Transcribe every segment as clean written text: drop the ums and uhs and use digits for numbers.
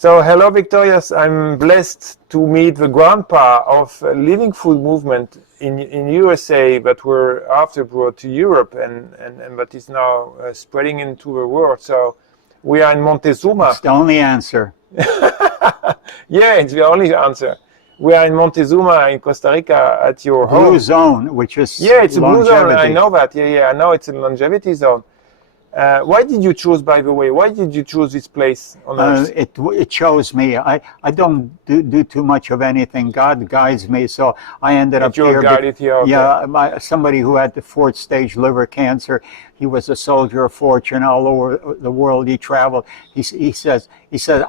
So, hello, Viktoras. I'm blessed to meet the grandpa of living food movement in USA, but we're after brought to Europe, and but is now spreading into the world. So, we are in Montezuma. It's the only answer. Yeah, it's the only answer. We are in Montezuma in Costa Rica at your home. Blue zone, which is Yeah, it's a blue zone. longevity. I know that. Yeah, I know it's a longevity zone. Why did you choose, by the way? Why did you choose this place on Earth? It chose me. I don't do too much of anything. God guides me, so I ended up You're here. guided here. Okay. Yeah, somebody who had the 4th stage liver cancer. He was a soldier of fortune all over the world. He traveled. He says,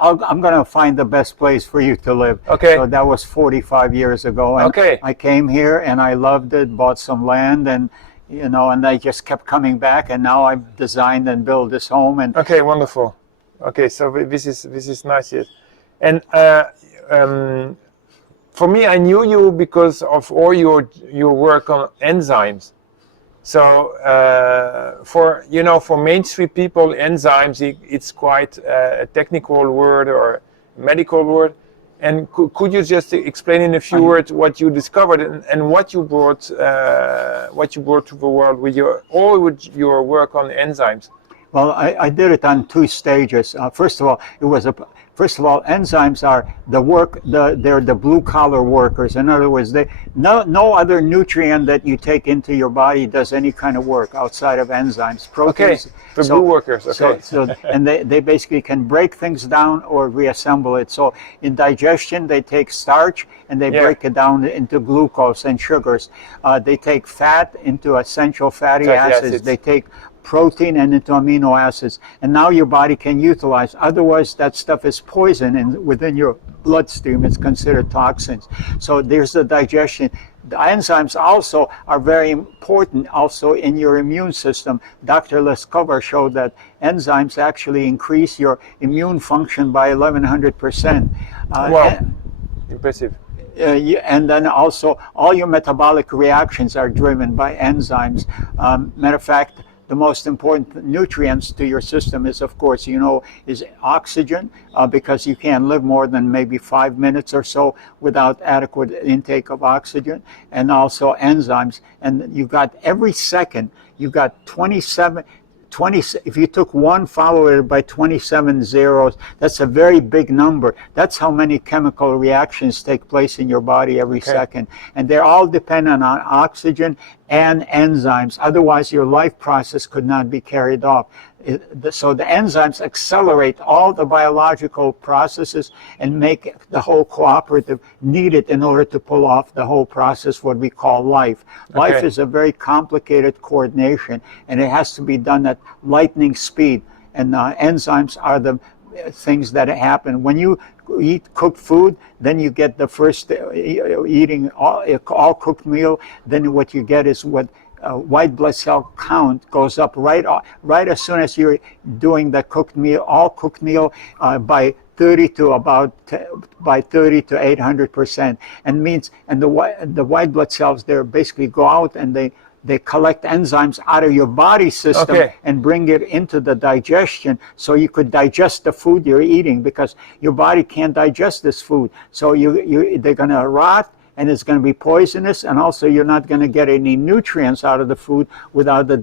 I'm going to find the best place for you to live. Okay. So that was 45 years ago. And Okay. I came here and I loved it. Bought some land and. And I just kept coming back, and now I've designed and built this home. And okay, wonderful. Okay, so this is nice. Yes. And for me, I knew you because of all your work on enzymes. So for mainstream people, enzymes it's quite a technical word or medical word. And could you just explain in a few words what you discovered and what you brought to the world with your work on enzymes? Well, I did it on 2 stages. First of all, enzymes are they're the blue collar workers. In other words, no other nutrient that you take into your body does any kind of work outside of enzymes. Proteins. Okay, the blue workers. Okay. And they basically can break things down or reassemble it. So in digestion, they take starch and they break it down into glucose and sugars. They take fat into essential fatty acids. They take protein and into amino acids, and now your body can utilize. Otherwise, that stuff is poison, and within your bloodstream, it's considered toxins. So there's the digestion. The enzymes also are very important also in your immune system. Dr. Leskovar showed that enzymes actually increase your immune function by 1100%. Wow, impressive. And then also all your metabolic reactions are driven by enzymes. Matter of fact, the most important nutrients to your system is, of course, is oxygen, because you can't live more than maybe 5 minutes or so without adequate intake of oxygen, and also enzymes. And you got every second, you got 20, if you took 1, follow it by 27 zeros, that's a very big number. That's how many chemical reactions take place in your body every second. And they're all dependent on oxygen and enzymes. Otherwise, your life process could not be carried off. So the enzymes accelerate all the biological processes and make the whole cooperative needed in order to pull off the whole process, what we call life. Life is a very complicated coordination, and it has to be done at lightning speed. And enzymes are the things that happen. When you eat cooked food, then you get the first eating all cooked meal, then what you get is what white blood cell count goes up right as soon as you're doing the cooked meal, all cooked meal, by 30 to 800%, and the white blood cells there basically go out and they collect enzymes out of your body system and bring it into the digestion so you could digest the food you're eating, because your body can't digest this food. So they're going to rot, and it's going to be poisonous, and also you're not going to get any nutrients out of the food without the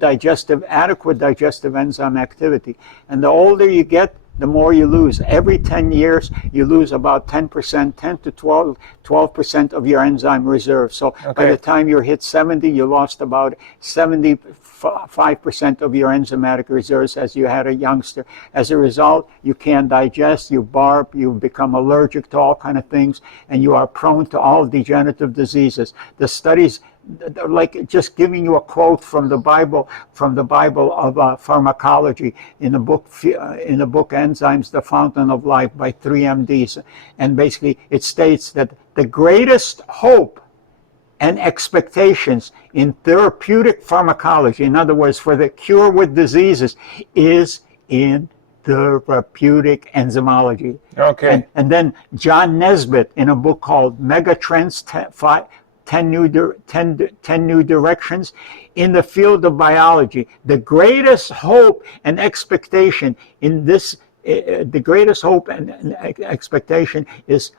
adequate digestive enzyme activity. And the older you get, the more you lose. Every 10 years, you lose about 10%, 10 to 12% of your enzyme reserve. So by the time you hit 70, you lost about 75% of your enzymatic reserves as you had a youngster. As a result, you can't digest, you barf, you become allergic to all kind of things, and you are prone to all degenerative diseases. The studies, like just giving you a quote from the Bible of pharmacology in the book Enzymes, the Fountain of Life by 3 MDs. And basically it states that the greatest hope and expectations in therapeutic pharmacology, in other words, for the cure with diseases, is in therapeutic enzymology. And then John Nesbitt, in a book called Megatrends 10 new directions in the field of biology, the greatest hope and expectation in this the greatest hope and expectation is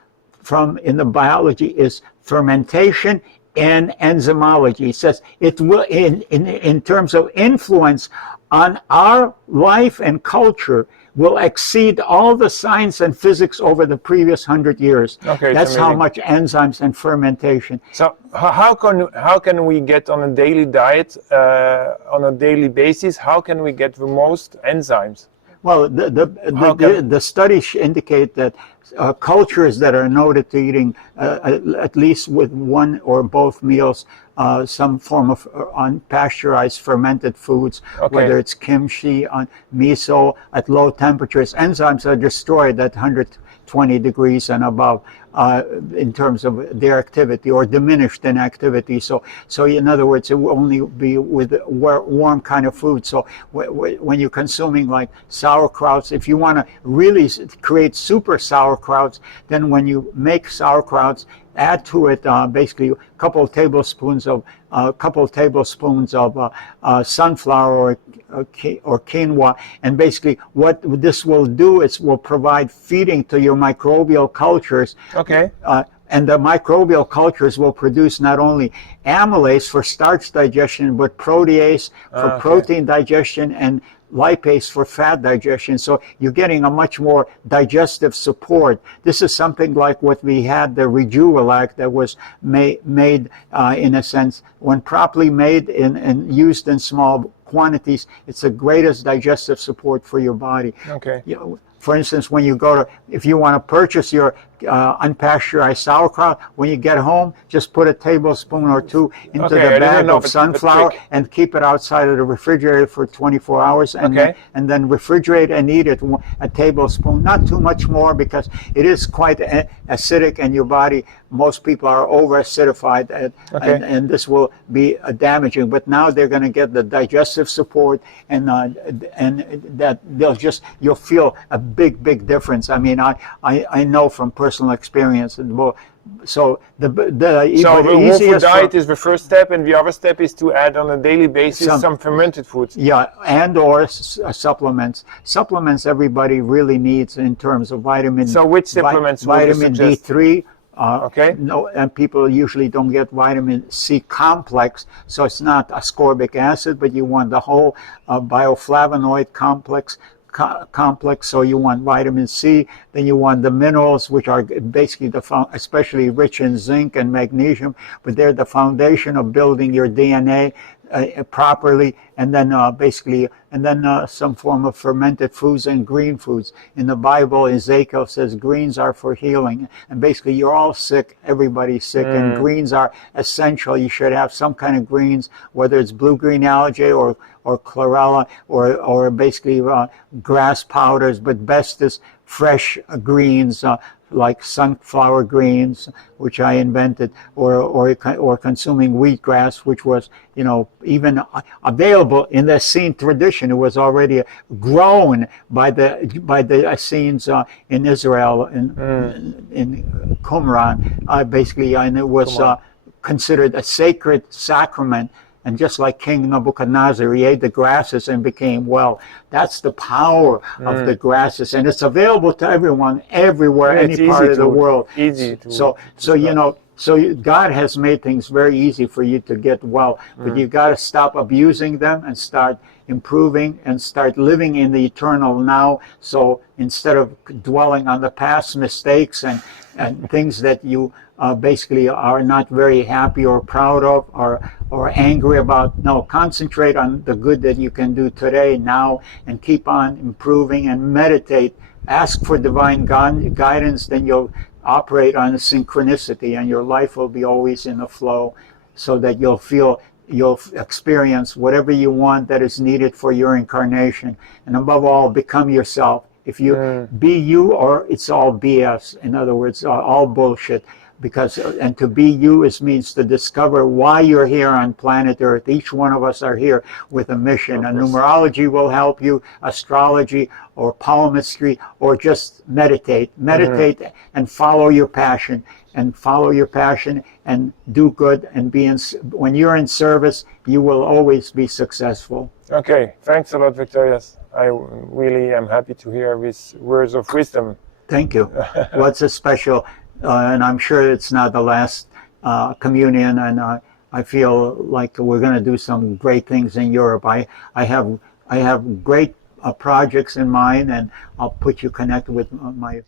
in the biology is fermentation and enzymology. It says it will, in terms of influence on our life and culture, will exceed all the science and physics over the previous 100 years. Okay, that's how much enzymes and fermentation. So how can we get on a daily diet, on a daily basis? How can we get the most enzymes? Well, the studies indicate that cultures that are noted to eating at least with one or both meals some form of unpasteurized fermented foods, whether it's kimchi, miso, at low temperatures, enzymes are destroyed at 120 degrees and above in terms of their activity, or diminished in activity. So in other words, it will only be with warm kind of food. So when you're consuming like sauerkrauts, if you want to really create super sauerkrauts, then when you make sauerkrauts, add to it basically a couple tablespoons of sunflower or quinoa, and basically what this will do is will provide feeding to your microbial cultures. Okay. And the microbial cultures will produce not only amylase for starch digestion, but protease for protein digestion, and lipase for fat digestion. So you're getting a much more digestive support. This is something like what we had, the Rejuvilac, that was made in a sense, when properly made and used in small quantities, it's the greatest digestive support for your body. Okay. For instance, when you if you want to purchase your unpasteurized sauerkraut, when you get home, just put a tablespoon or two into the bag of sunflower and keep it outside of the refrigerator for 24 hours, and then refrigerate and eat it, a tablespoon, not too much more, because it is quite acidic, and your body, most people are over acidified, and this will be damaging. But now they're going to get the digestive support, and that you'll feel a big difference. I mean, I know from personal experience. So the easiest diet is the first step, and the other step is to add on a daily basis some fermented foods. Yeah, and or supplements. Supplements everybody really needs in terms of vitamin. So which supplements? Vitamin D3. No, and people usually don't get vitamin C complex, so it's not ascorbic acid, but you want the whole bioflavonoid complex. So you want vitamin C, then you want the minerals, which are basically especially rich in zinc and magnesium, but they're the foundation of building your DNA properly, and then some form of fermented foods and green foods. In the Bible, Ezekiel says greens are for healing, and basically you're all sick, everybody's sick, and greens are essential. You should have some kind of greens, whether it's blue-green algae or chlorella or basically grass powders, but best is fresh greens, like sunflower greens, which I invented, or consuming wheatgrass, which was, even available in the Essene tradition. It was already grown by the Essenes in Israel, in Qumran, basically, and it was considered a sacred sacrament. And just like King Nebuchadnezzar, he ate the grasses and became well. That's the power of the grasses, and it's available to everyone, everywhere, any part of the world. So God has made things very easy for you to get well, but you got to stop abusing them and start improving and start living in the eternal now. So instead of dwelling on the past mistakes and things that you basically are not very happy or proud of or angry about, no, concentrate on the good that you can do today, now, and keep on improving and meditate. Ask for divine guidance, then you'll operate on synchronicity, and your life will be always in a flow, so that you'll experience whatever you want that is needed for your incarnation. And above all, become yourself. If you be you, or it's all BS. In other words, all bullshit. And to be you means to discover why you're here on planet Earth. Each one of us are here with a mission. And numerology will help you, astrology or palmistry, or just meditate. Meditate and follow your passion. And follow your passion and do good, and when you're in service, you will always be successful. Okay, thanks a lot, Viktoras. I really am happy to hear these words of wisdom. Thank you. What's a special, and I'm sure it's not the last communion, and I feel like we're going to do some great things in Europe. I have great projects in mind, and I'll put you connected with my